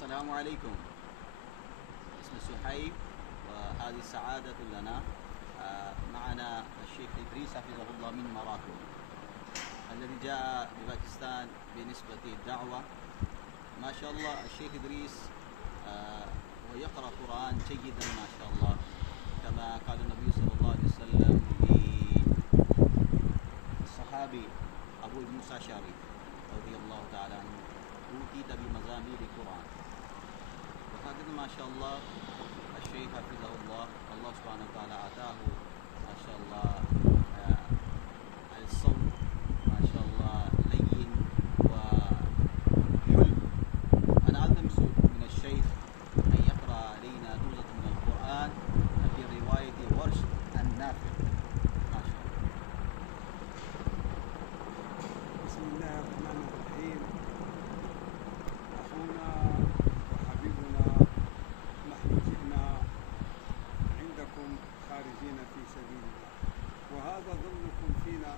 السلام عليكم. اسمي سحيب وهذه سعادة لنا. معنا الشيخ إدريس حفظه الله من مراكو الذي جاء بباكستان بنسبة الدعوة. ما شاء الله الشيخ إدريس ويقرأ قرآن جيدا ما شاء الله، كما قال النبي صلى الله عليه وسلم للصحابي أبو موسى شاري رضي الله تعالى عنه: أوتيت بمزامير القرآن. وهكذا ما شاء الله الشيخ حفظه الله، الله سبحانه وتعالى أعطاه ما شاء الله الصوت ما شاء الله لين وحلو. أنا ألتمس من الشيخ أن يقرأ علينا نبذة من القرآن في رواية ورش النافع ما شاء الله. بسم الله الرحمن الرحيم. أخونا وحبيبنا، نحن جئنا عندكم خارجين في سبيل الله، وهذا ظنكم فينا،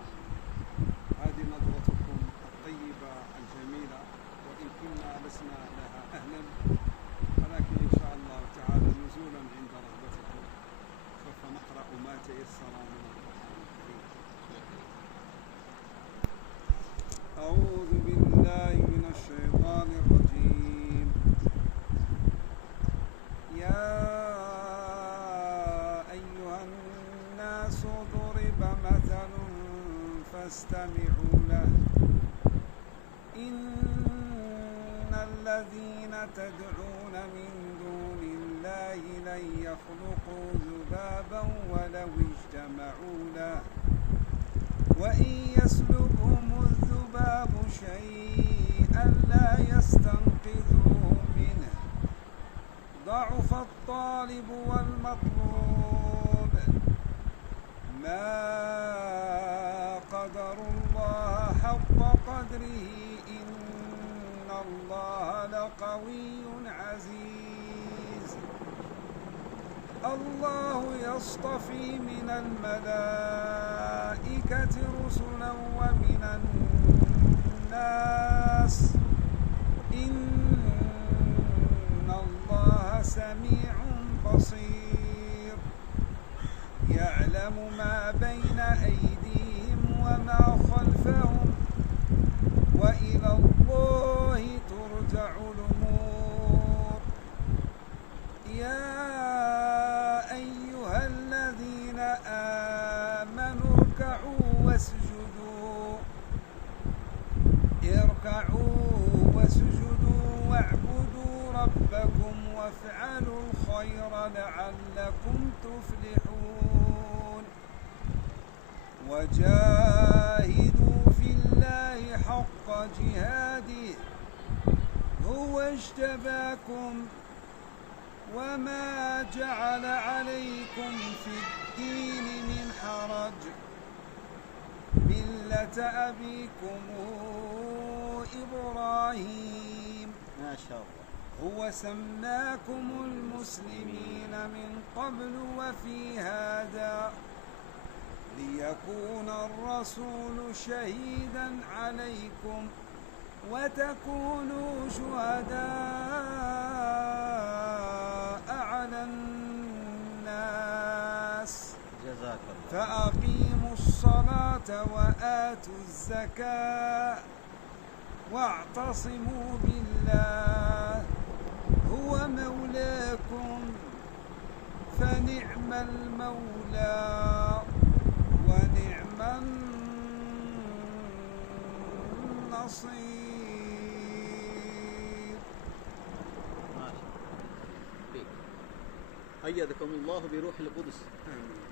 هذه نظرتكم الطيبة الجميلة، وإن كنا لسنا لها أهلا، ولكن إن شاء الله تعالى نزولا عند رغبتكم سوف نقرأ ما تيسر من القرآن الكريم. أعوذ بالله من الشيطان الرجيم. يا أيها الناس ضرب مثل فاستمعوا له. إن الذين تدعون من دون الله لن يخلقوا ذبابا ولو اجتمعوا له، وإن يسلبهم الذباب شيئا لا يستنقذوه منه، ضعف الطالب والمطلوب. ما قدروا الله حق قدره، إن الله لقوي عزيز. الله يصطفي من الملائكة رسلا ومن الناس، إن الله سميع بصير. يعلم ما بين أيديهم وما خلفهم، وإلى الله ترجع الأمور. يا أيها الذين آمنوا اركعوا واسجدوا واعبدوا ربكم وافعلوا الخير لعلكم تفلحون. وجاهدوا في الله حق جهاده، هو اجتباكم وما جعل عليكم في الدين من حرج، ملة أبيكم إبراهيم ما شاء الله هو سماكم المسلمين من قبل وفي هذا، ليكون الرسول شهيدا عليكم وتكونوا شهداء على الناس. جزاك الله. فأقيموا الصلاة وآتوا الزكاة واعتصموا بالله هو مولاكم، فنعم المولى ونعم النصير. ما شاء الله. أيدكم الله بروح القدس. آمين.